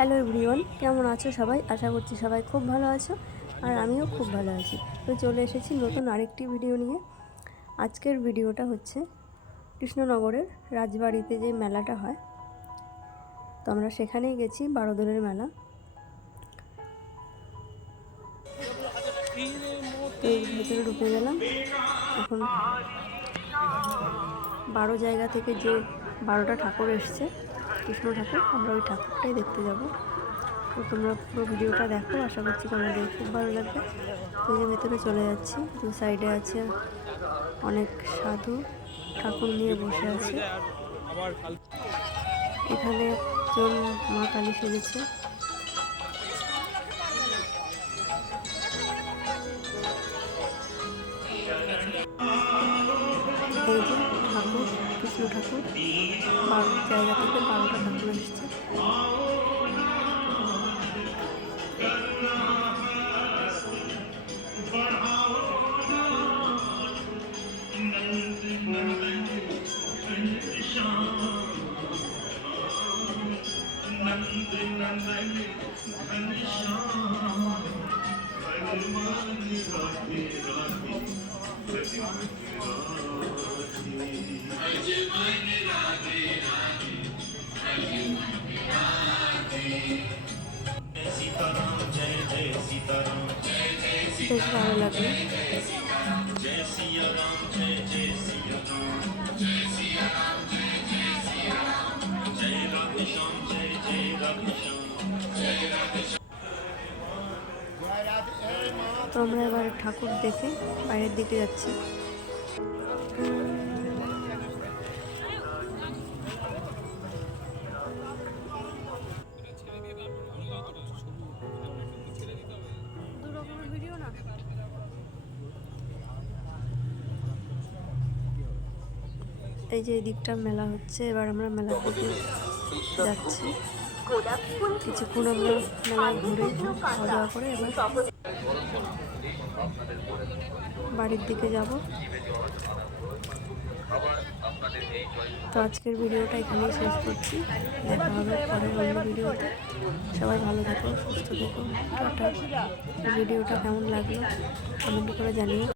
Hello everyone, কেমন আছো সবাই? আশা করছি সবাই খুব ভালো আছো, আর আমিও খুব ভালো আছি। তো চলে এসেছি নতুন আরেকটি ভিডিও নিয়ে। আজকের ভিডিওটা হচ্ছে কৃষ্ণনগরের রাজবাড়িতে যে মেলাটা হয়, তো আমরা সেখানেই গেছি, বারোদলের মেলা। তো এই ভেতরে ঢুকে গেলাম। এখন 12 জায়গা থেকে যে 12টা ঠাকুর এসছে, কৃষ্ণ ঠাকুর, আমরা ওই ঠাকুরটাই দেখতে যাব। তো তোমরা পুরো ভিডিওটা দেখো, আশা করছি তোমাদের খুব ভালো লাগবে। এই যে ভেতরে চলে যাচ্ছি, দু সাইডে আছে অনেক সাধু ঠাকুর নিয়ে বসে আছে। এখানে একজন মা কালী সেজেছে। এই যে ঠাকুর, কৃষ্ণ ঠাকুর, 12 জায়গা থেকে 12টা ঠাকুর এসছে। বেশ ভালো লাগলো। তো আমরা এবার ঠাকুর দেখে বাইরের দিকে যাচ্ছি। এই যে এই দিকটা মেলা হচ্ছে, এবার আমরা মেলার দিকে যাচ্ছি। কিছুক্ষণ আমরা মেলায় ঘুরে খাওয়া দাওয়া করে এবার বাড়ির দিকে যাব। তো আজকের ভিডিওটা এখানেই শেষ করছি, দেখা হবে পরের অন্য ভিডিওতে। সবাই ভালো থেকো, সুস্থ থেকো, টাটা। ভিডিওটা কেমন লাগলো কমেন্ট করে জানিও।